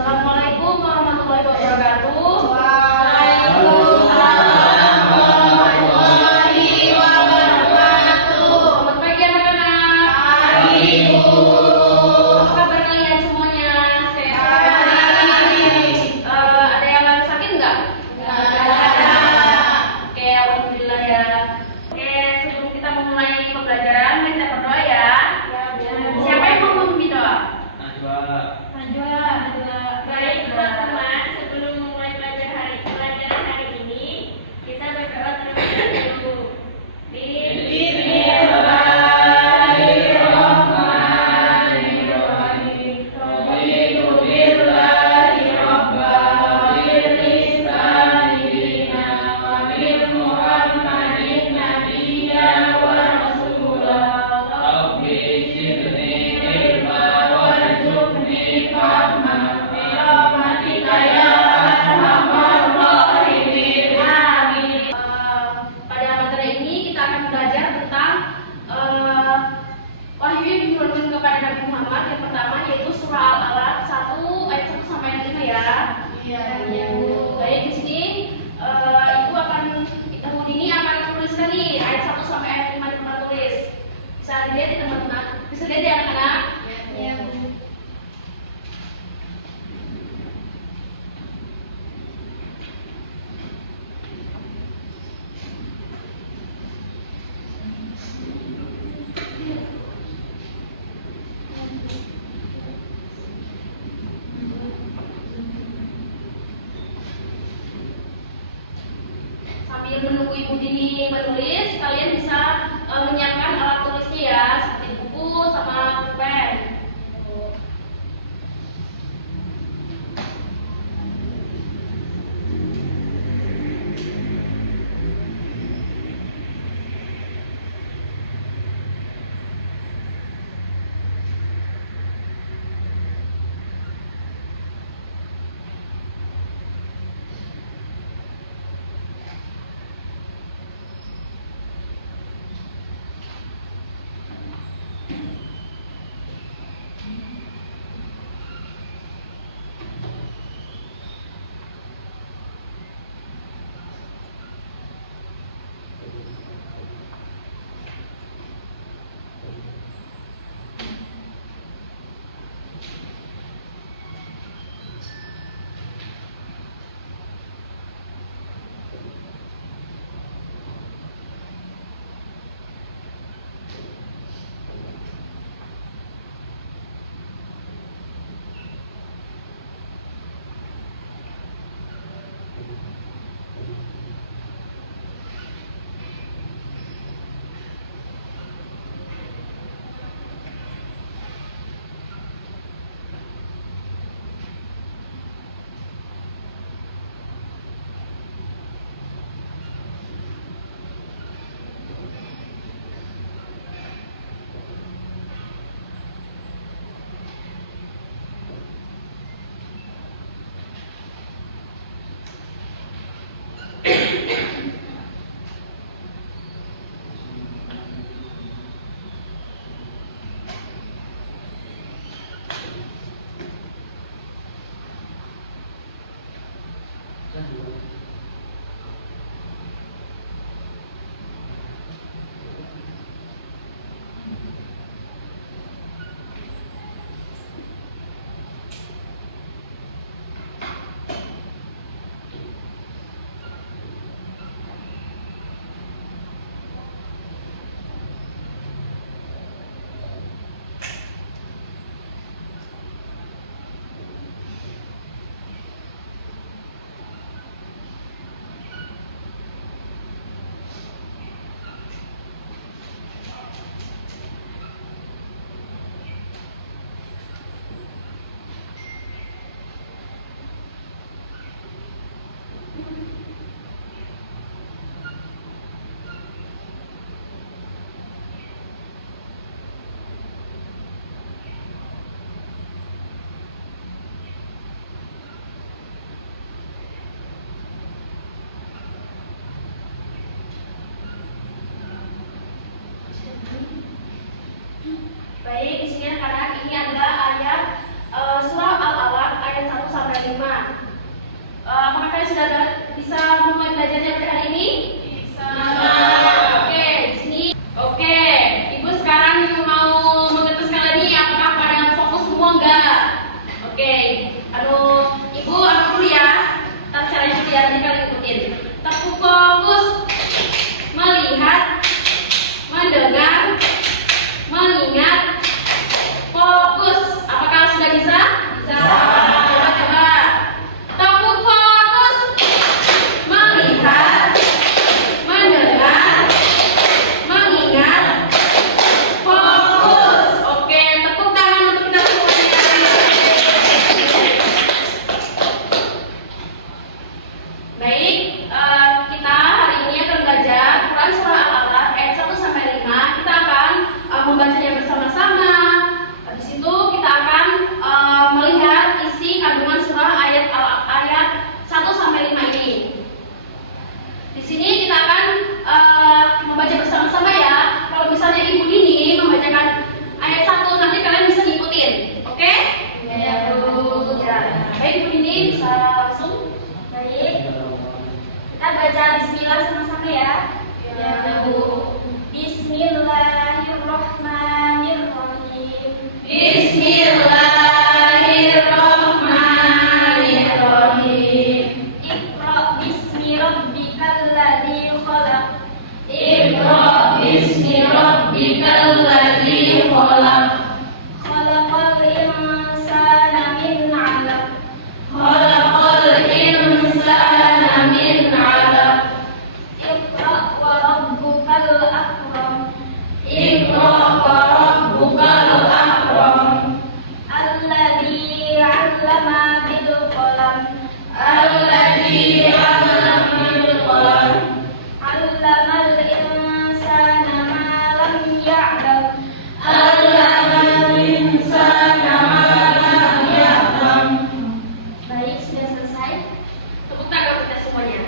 Assalamualaikum warahmatullahi wabarakatuh. Selamat pagi anak-anak. Apa kabar kalian semuanya? Sehat? Ada yang lagi sakit nggak? Oke, alhamdulillah ya. Oke, sebelum kita memulai pembelajaran, mari kita berdoa ya. Siapa yang mau memimpin doa? Najwa. Baik teman-teman, sebelum memulai pelajaran hari ini, kita berdoa terlebih dahulu. Bismillahirrahmanirrahim. Raditu billahi rabban, bil islami dinan, wa bil Muhammadin nabiyyan wa rasulah. Rabbi zidni ilma warzuqni fahman. Pada materi ini kita akan belajar tentang wahyu yang diturunkan kepada Nabi Muhammad. Yang pertama yaitu surah Al-Alaq 1 ayat 1 sampai ayat 5 ya. Iya. Baik, di sini Ibu akan ini akan tuliskan nih ayat 1 sampai ayat 5 teman tulis. Bisa dilihat ya teman-teman. Bisa lihat ya anak-anak? Iya. Sambil menunggu Ibu Dini menulis, kalian bisa menyiapkan alat tulisnya ya, seperti buku sama pulpen. kita hari ini akan belajar Quran Surah Al-Alaq ayat 1 sampai 5. Kita akan membacanya bersama-sama. Habis itu kita akan melihat isi kandungan surah ayat 1 sampai 5 ini. Di sini kita akan membaca bersama-sama ya. Kalau misalnya Ibu ini membacakan ayat 1, nanti kalian bisa ngikutin. Oke? Ya, Bu. Ya. Baik, Ibu ini bisa langsung. Baik. Kita baca bismillah sama-sama ya. Ya, Bu. Bismillahirrahmanirrahim. Bismillahirrahmanirrahim. Iqra bismi rabbikal ladzi khalaq. Iqra bismi rabbikal ladzi khalaq. Khalaqal insana min 'alaq. Khalaqal insana min 'alaq. Iqra wa rabbukal akram. Iqra wa rabbukal akram. Alladzi 'allama bil qalam. Alladzi 'allama bil qalam. 'Allamal insana ma lam ya'lam. Allamal insana ma lam ya'lam. Baik, sudah selesai. Tepuk tangan kita semuanya.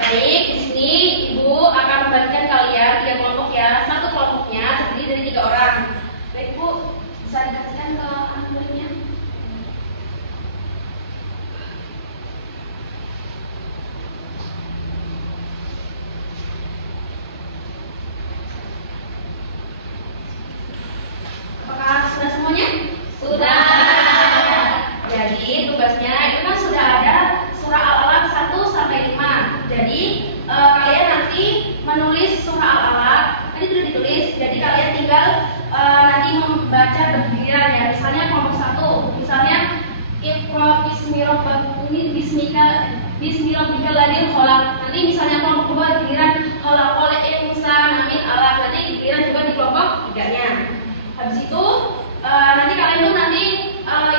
Baik, di sini Ibu akan membagikan kalian 3 kelompok ya. Satu kelompoknya terdiri dari 3 orang. Baik, Ibu, bisa dikasihkan ke anak muridnya. Apakah sudah semuanya? Sudah. Jadi tugasnya itu kan sudah ada surah Al-Alaq 1 sampai 5. Jadi kalian nanti menulis surah Al-Alaq, tadi sudah ditulis. Jadi kalian tinggal nanti membaca bergiliran ya. Misalnya kelompok 1, misalnya Iqra bismi rabbikal ladzi khalaq. Nanti misalnya kelompok 2 giliran khalaqal insana min 'alaq. Nanti giliran juga di kelompok 3-nya. Habis itu nanti kalian tuh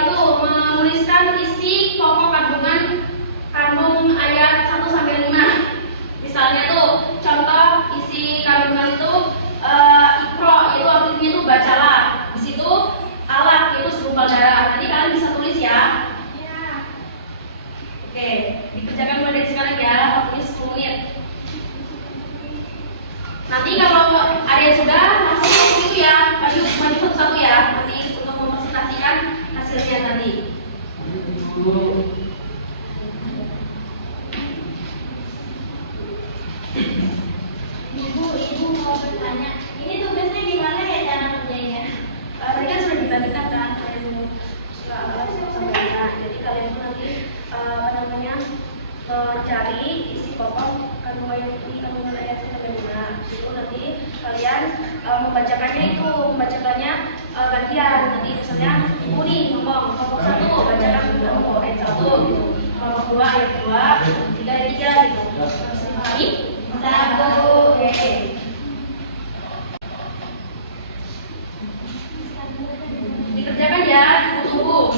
itu menuliskan isi pokok kandung ayat 1 sampai 5. Misalnya tuh contoh isi kandungan itu Iqra itu artinya itu bacalah. Di situ alaq itu segumpal darah. Nanti kalian bisa tulis ya. Ya. Oke, dikerjakan mulai dari sekarang ya. Waktunya 10 menit. Nanti kalau ada yang sudah langsung itu ya, maju satu-satu ya. Nanti untuk mempresentasikan hasilnya tadi. Ibu mau bertanya, ini tugasnya gimana ya cara kerjanya? Tadi kan sudah dibagikan kan kalian surah Al-Alaq sampai 5. Jadi kalian tuh nanti mencari isi pokok kandungan ayat 1 sampai 5. Itu nanti kalian membacakannya gantian. Nanti misalnya Ibu nih ngomong kelompok 1 bacakan kelompok ayat 1 gitu. Kelompok 2 ayat 2, 3 ayat 3 gitu. Bisa dipahami? Satu. Oke. Dikerjakan ya, tunggu.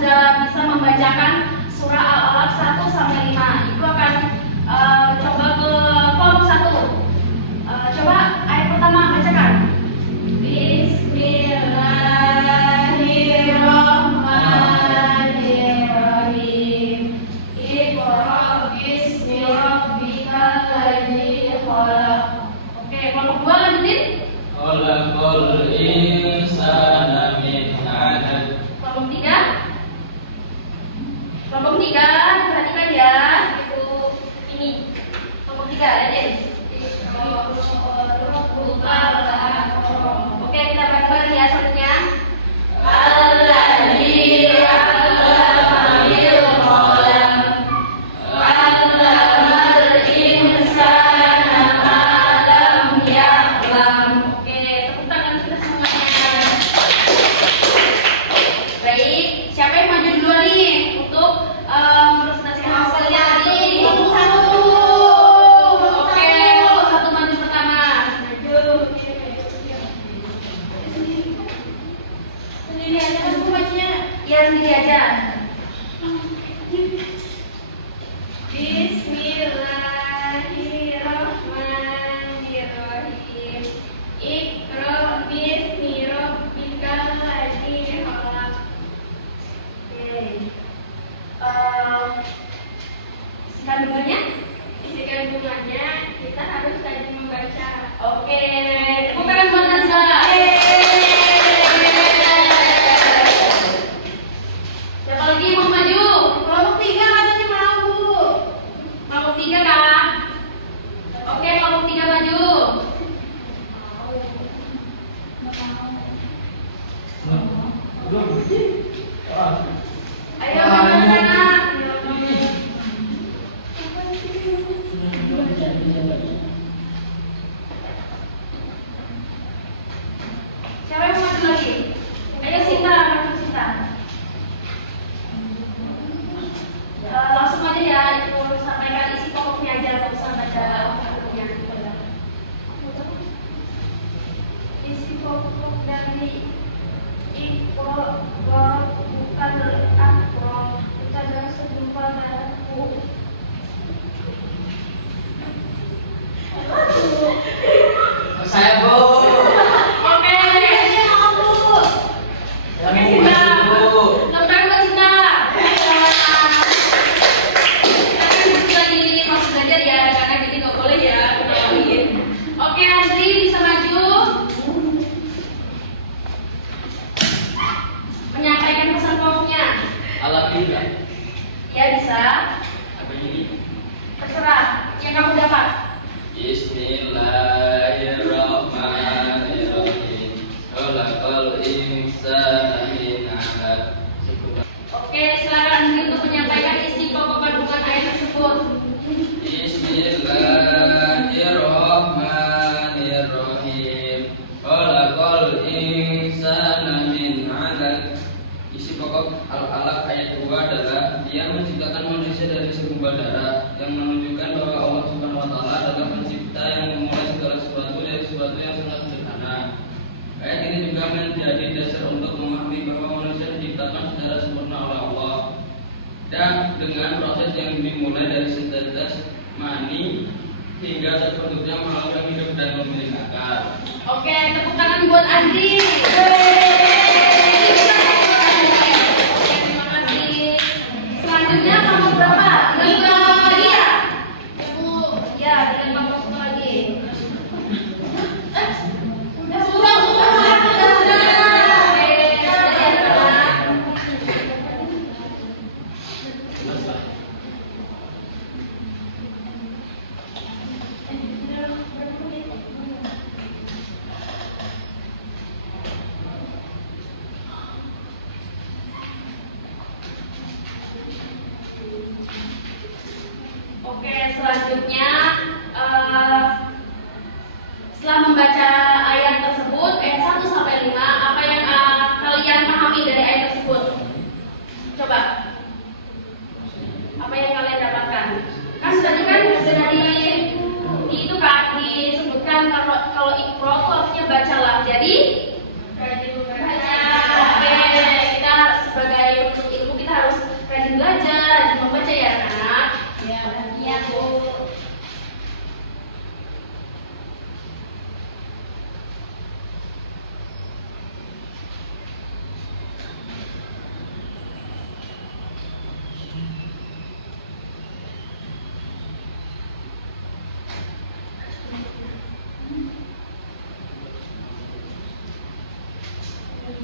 sudah bisa membacakan surah Al-Alaq 1 sampai 5. Ibu akan coba ke kelompok 1. Coba ayat pertama bacakan. khalaqal insana min 'alaq. Kelompok tiga, perhatikan ya. Itu ini. Kelompok tiga, lihat. Oke, kita bareng-bareng ya satunya. Alladzi 'allama bil qalam. 'Allamal insana ma lam ya'lam. Oke, tepuk tangan kita semuanya. Baik, siapa yang maju duluan nih untuk presentasikan hasilnya tadi? Oke, kelompok satu maju pertama. Sendiri aja kan bacanya? Iya, sendiri aja. Bismillahirrahmanirrahim. Iqra bismi rabbikal ladzi khalaq. Isi kandungannya? Isi kandungannya kita harus rajin membaca. Oke, tepuk tangan buat Nazla. Siapa lagi yang mau maju? Kelompok tiga katanya mau, Bu. Kelompok tiga kah? Oke, kelompok tiga maju. Ayo anak-anak. Siapa yang mau maju lagi? Ayo Sinta, maju Sinta. Langsung aja ya, itu sampaikan isi pokoknya aja, nggak usah baca bukunya. Isi pokok dari Iqra bukan akram. Kita adalah sejumpa darahku. Saya, Bu. Oke. Oke Sinta. Tepuk buat Sinta. Kita kan lagi masuk belajar ya, karena jadi nggak boleh ya. Oke, Andri bisa maju. Menyampaikan pesan pokoknya. Alhamdulillah. Ya bisa. Apa ini? Terserah yang kamu dapat. Bismillahirrahmanirrahim. Khalaqal insana min 'alaq. Oke, silakan Andri untuk menyampaikan isi pokok kandungan ayat tersebut. Bismillahirrahmanirrahim. Khalaqal insana min 'alaq. Isi pokok Al-Alaq ayat 2 adalah Dia menciptakan manusia dari segumpal darah, yang menunjukkan bahwa Allah Subhanahu wa taala adalah pencipta yang memulai segala sesuatu dari sesuatu yang sangat sederhana. Ayat ini juga menjadi dasar untuk memahami bahwa manusia diciptakan secara sempurna oleh Allah dan dengan proses yang dimulai dari setetes mani hingga terbentuknya makhluk yang hidup dan memiliki akal. Oke, tepuk tangan buat Andri. Terima kasih. Selanjutnya kelompok berapa? Dengan kelompok lagi ya? Ya, dengan kelompok lagi. Udah. Oke, selanjutnya setelah membaca ayat tersebut, ayat 1 sampai 5, apa yang kalian pahami dari ayat tersebut? Coba. Apa yang kalian dapatkan? Kan tadi kan sudah itu kan disebutkan kalau Iqra itu artinya bacalah. Jadi Rajin membaca. oke, kita sebagai penuntut ilmu kita harus rajin belajar, rajin membaca ya anak. Iya, Bu.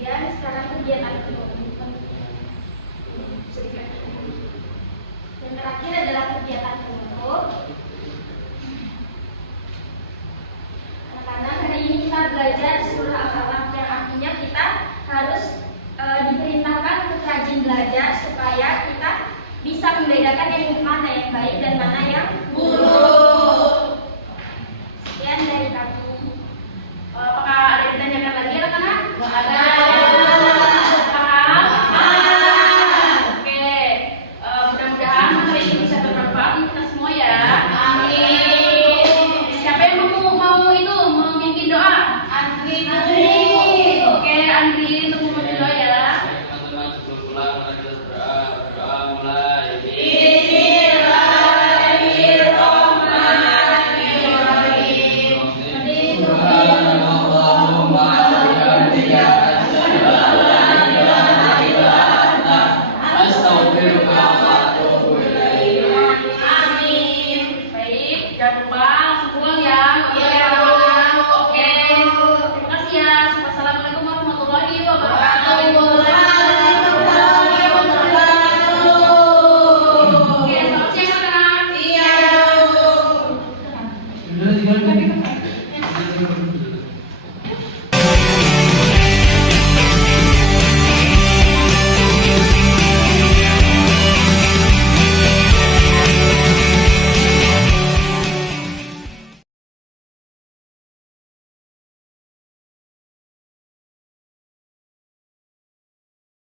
Kemudian sekarang kegiatan kedua. Yang terakhir adalah kegiatan kelompok. Karena hari ini kita belajar surah Al-Alaq yang artinya kita harus diperintahkan untuk rajin belajar supaya kita bisa membedakan yang mana yang baik dan mana yang buruk. Sekian dari kami. Apakah ada yang ditanyakan lagi anak-anak? Nggak ada. Paham? Oke. Mudah-mudahan materi ini bisa bermanfaat untuk kita semua ya. Amin. Siapa yang mau mimpin doa? Amin.